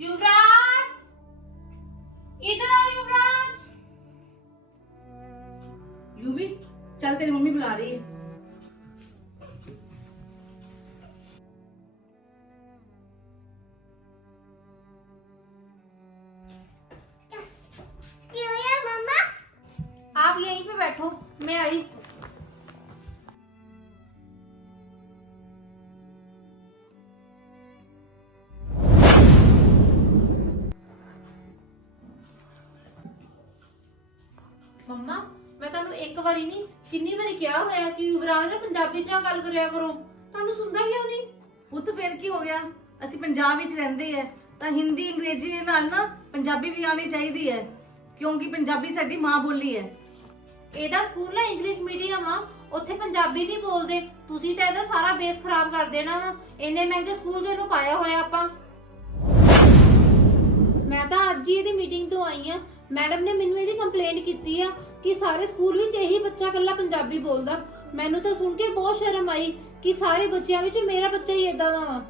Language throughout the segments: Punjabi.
युवराज? इधर आओ युवराज। युवी चल तेरी मम्मी बुला रही है। आप यहीं पे बैठो मैं आई ਮੰਮਾ ਮੈਂ ਤੁਹਾਨੂੰ ਇੱਕ ਵਾਰੀ ਨਹੀਂ ਕਿੰਨੀ ਵਾਰੀ ਕਿਹਾ ਹੋਇਆ ਕਿ ਯੁਵਰਾਜ ਨਾਲ ਪੰਜਾਬੀ 'ਚ ਨਾ ਗੱਲ ਕਰਿਆ ਕਰੋ। ਤੁਹਾਨੂੰ ਸੁਣਦਾ ਕਿਉਂ ਨਹੀਂ? ਪੁੱਤ ਫਿਰ ਕੀ ਹੋ ਗਿਆ? ਅਸੀਂ ਪੰਜਾਬ ਵਿੱਚ ਰਹਿੰਦੇ ਆ ਤਾਂ ਹਿੰਦੀ ਅੰਗਰੇਜ਼ੀ ਦੇ ਨਾਲ ਨਾ ਪੰਜਾਬੀ ਵੀ ਆਉਣੀ ਚਾਹੀਦੀ ਹੈ ਕਿਉਂਕਿ ਪੰਜਾਬੀ ਸਾਡੀ ਮਾਂ ਬੋਲੀ ਹੈ ਇਹਦਾ ਸਕੂਲ ਨਾ ਇੰਗਲਿਸ਼ ਮੀਡੀਅਮ ਆ ਉੱਥੇ ਪੰਜਾਬੀ ਨਹੀਂ ਬੋਲਦੇ। ਤੁਸੀਂ ਤਾਂ ਇਹਦਾ ਸਾਰਾ ਬੇਸ ਖਰਾਬ ਕਰ ਦੇਣਾ ਵਾ। ਇੰਨੇ ਮਹਿੰਗੇ ਸਕੂਲ 'ਚ ਇਹਨੂੰ ਪਾਇਆ ਹੋਇਆ ਆਪਾਂ। ਮੈਂ ਤਾਂ ਅੱਜ ਹੀ ਇਹਦੀ ਮੀਟਿੰਗ ਤੋਂ ਆਈ ਆ। ਮੈਡਮ ਨੇ ਮੈਨੂੰ ਇਹਦੀ ਕੰਪਲੇਂਟ ਕੀਤੀ ਆ ਕਿ ਸਾਰੇ ਸਕੂਲ ਵਿੱਚ ਇਹੀ ਬੱਚਾ ਇਕੱਲਾ ਪੰਜਾਬੀ ਬੋਲਦਾ। ਮੈਨੂੰ ਤਾਂ ਸੁਣ ਕੇ ਬਹੁਤ ਸ਼ਰਮ ਆਈ ਕਿ ਸਾਰੇ ਬੱਚਿਆਂ ਵਿੱਚ ਮੇਰਾ ਬੱਚਾ ਹੀ ਇਦਾਂ ਦਾ ਵਾ।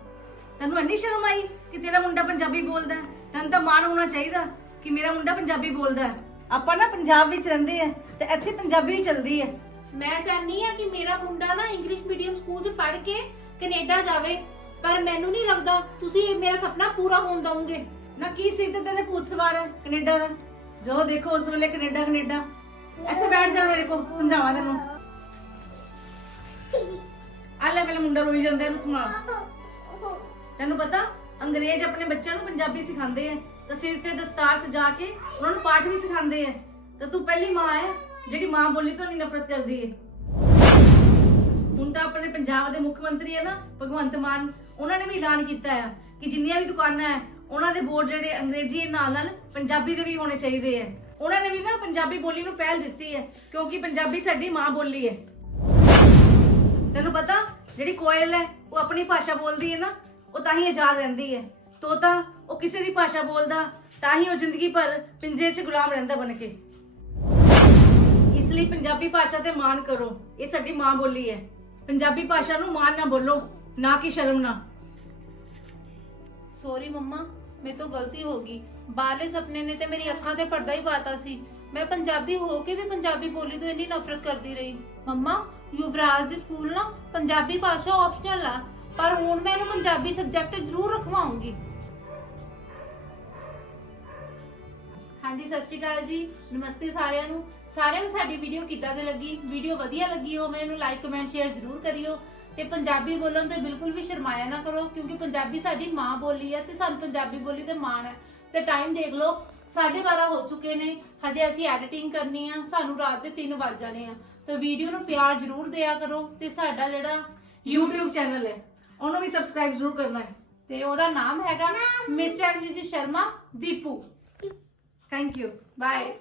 ਤੈਨੂੰ ਇੰਨੀ ਸ਼ਰਮ ਆਈ ਕਿ ਤੇਰਾ ਮੁੰਡਾ ਪੰਜਾਬੀ ਬੋਲਦਾ ਹੈ? ਤੈਨੂੰ ਤਾਂ ਮਾਣ ਹੋਣਾ ਚਾਹੀਦਾ ਕਿ ਮੇਰਾ ਮੁੰਡਾ ਪੰਜਾਬੀ ਬੋਲਦਾ ਹੈ। ਆਪਾਂ ਨਾ ਪੰਜਾਬ ਵਿੱਚ ਰਹਿੰਦੇ ਆ ਤੇ ਇੱਥੇ ਪੰਜਾਬੀ ਹੀ ਚੱਲਦੀ ਹੈ। ਮੈਂ ਚਾਹਨੀ ਆ ਕਿ ਮੇਰਾ ਮੁੰਡਾ ਨਾ ਇੰਗਲਿਸ਼ ਮੀਡੀਅਮ ਸਕੂਲ 'ਚ ਪੜ੍ਹ ਕੇ ਕੈਨੇਡਾ ਜਾਵੇ। ਪਰ ਮੈਨੂੰ ਨਹੀਂ ਲੱਗਦਾ ਤੁਸੀਂ ਇਹ ਮੇਰਾ ਸੁਪਨਾ ਪੂਰਾ ਹੋਣ ਦਵੋਗੇ। ਨਾ ਕੀ ਸਿਰ ਤੇ ਤੇਰੇ ਭੂਤ ਸਵਾਰ ਹੈ ਕੈਨੇਡਾ ਦਾ? ਜੋ ਦੇਖੋ ਉਸ ਵੇਲੇ ਕੈਨੇਡਾ ਕੈਨੇਡਾ। ਇੱਥੇ ਬੈਠ ਜਾ ਮੇਰੇ ਕੋਲ, ਸਮਝਾਵਾਂ ਤੈਨੂੰ। ਆ ਲੈ ਪਹਿਲਾਂ ਮੁੰਡਾ ਰੋਈ ਜਾਂਦਾ, ਇਹਨੂੰ ਸਮਝਾ। ਤੈਨੂੰ ਪਤਾ, ਅੰਗਰੇਜ਼ ਆਪਣੇ ਬੱਚਿਆਂ ਨੂੰ ਪੰਜਾਬੀ ਸਿਖਾਉਂਦੇ ਆ। ਤਾਂ ਸਿਰ ਤੇ ਦਸਤਾਰ ਸਜਾ ਕੇ ਉਹਨਾਂ ਨੂੰ ਪਾਠ ਵੀ ਸਿਖਾਉਂਦੇ ਆ। ਤਾਂ ਤੂੰ ਪਹਿਲੀ ਮਾਂ ਹੈ ਜਿਹੜੀ ਮਾਂ ਬੋਲੀ ਤੋਂ ਨਹੀਂ ਨਫ਼ਰਤ ਕਰਦੀ ਹੈ ਹੁਣ ਤਾਂ ਆਪਣੇ ਪੰਜਾਬ ਦੇ ਮੁੱਖ ਮੰਤਰੀ ਹੈ ਨਾ, ਭਗਵੰਤ ਮਾਨ, ਉਹਨਾਂ ਨੇ ਵੀ ਐਲਾਨ ਕੀਤਾ ਹੈ ਕਿ ਜਿੰਨੀਆਂ ਵੀ ਦੁਕਾਨਾਂ ਹੈ ਉਹਨਾਂ ਦੇ ਬੋਰਡ ਜਿਹੜੇ ਅੰਗਰੇਜ਼ੀ ਦੇ ਨਾਲ ਨਾਲ ਪੰਜਾਬੀ ਦੇ ਵੀ ਹੋਣੇ ਚਾਹੀਦੇ ਹੈ ਉਹਨਾਂ ਨੇ ਵੀ ਨਾ ਪੰਜਾਬੀ ਬੋਲੀ ਨੂੰ ਪਹਿਲ ਦਿੱਤੀ ਹੈ, ਕਿਉਂਕਿ ਪੰਜਾਬੀ ਸਾਡੀ ਮਾਂ ਬੋਲੀ ਹੈ। ਤੈਨੂੰ ਪਤਾ, ਜਿਹੜੀ ਕੋਇਲ ਹੈ, ਉਹ ਆਪਣੀ ਭਾਸ਼ਾ ਬੋਲਦੀ ਹੈ ਨਾ, ਉਹ ਤਾਂ ਹੀ ਆਜ਼ਾਦ ਰਹਿੰਦੀ ਹੈ। ਤੋਤਾ, ਉਹ ਕਿਸੇ ਦੀ ਭਾਸ਼ਾ ਬੋਲਦਾ, ਤਾਂ ਹੀ ਉਹ ਜ਼ਿੰਦਗੀ ਭਰ ਪਿੰਜਰੇ 'ਚ ਗੁਲਾਮ ਰਹਿੰਦਾ ਬਣ ਕੇ। ਇਸ ਲਈ ਪੰਜਾਬੀ ਭਾਸ਼ਾ ਤੇ ਮਾਣ ਕਰੋ, ਇਹ ਸਾਡੀ ਮਾਂ ਬੋਲੀ ਹੈ। ਪੰਜਾਬੀ ਭਾਸ਼ਾ ਨੂੰ ਮਾਣ ਨਾ ਬੋਲੋ, ਨਾ ਕਿ ਸ਼ਰਮ ਨਾ। Sorry mama. ਮੇਰੇ ਤੋਂ ਗਲਤੀ ਹੋ ਗਈ। ਬਾਹਰਲੇ ਸੁਪਨੇ ਨੇ ਤੇ ਮੇਰੀ ਅੱਖਾਂ ਤੇ ਪਰਦਾ ਹੀ ਪਾਤਾ ਸੀ। ਮੈਂ ਪੰਜਾਬੀ ਹੋ ਕੇ ਵੀ ਪੰਜਾਬੀ ਬੋਲੀ ਤੋਂ ਇੰਨੀ ਨਫ਼ਰਤ ਕਰਦੀ ਰਹੀ। ਮੰਮਾ, ਯੁਵਰਾਜ ਦੇ ਸਕੂਲ ਨਾ ਪੰਜਾਬੀ ਭਾਸ਼ਾ ਆਪਸ਼ਨਲ ਆ, ਪਰ ਹੁਣ ਮੈਂ ਇਹਨੂੰ ਪੰਜਾਬੀ ਸਬਜੈਕਟ ਜ਼ਰੂਰ ਰਖਵਾਉਂਗੀ। ਹਾਂਜੀ, ਸਤਿ ਸ਼੍ਰੀ ਅਕਾਲ ਜੀ। ਨਮਸਤੇ ਸਾਰਿਆਂ ਨੂੰ। ਸਾਰਿਆਂ ਨੂੰ ਸਾਡੀ ਵੀਡੀਓ ਕਿੱਦਾਂ ਦੀ ਲੱਗੀ? ਵੀਡੀਓ ਵਧੀਆ ਲੱਗੀ ਹੋਵੇ, ਇਹਨੂੰ ਲਾਈਕ ਕਮੈਂਟ ਸ਼ੇਅਰ ਜ਼ਰੂਰ ਕਰਿਓ। ਤੇ ਪੰਜਾਬੀ ਬੋਲਣ ਤੋਂ ਬਿਲਕੁਲ ਵੀ ਸ਼ਰਮਾਇਆ ਨਾ ਕਰੋ ਕਿਉਂਕਿ ਪੰਜਾਬੀ ਸਾਡੀ ਮਾਂ ਬੋਲੀ ਹੈ ਤੇ ਸਾਨੂੰ ਪੰਜਾਬੀ ਬੋਲੀ ਤੇ ਮਾਣ ਹੈ ਤੇ ਟਾਈਮ ਦੇਖ ਲਓ 12:30 ਹੋ ਚੁੱਕੇ ਨੇ ਹਜੇ ਅਸੀਂ ਐਡੀਟਿੰਗ ਕਰਨੀ ਆ ਸਾਨੂੰ ਰਾਤ ਦੇ 3 ਵੱਜ ਜਾਣੇ ਆ। ਤੇ ਵੀਡੀਓ ਨੂੰ ਪਿਆਰ ਜ਼ਰੂਰ ਦਿਆ ਕਰੋ ਤੇ ਸਾਡਾ ਜਿਹੜਾ YouTube ਚੈਨਲ ਹੈ ਉਹਨੂੰ ਵੀ ਸਬਸਕ੍ਰਾਈਬ ਜ਼ਰੂਰ ਕਰਨਾ ਹੈ। ਤੇ ਉਹਦਾ ਨਾਮ ਹੈਗਾ Mr and Mrs Sharma Deepu. Thank you bye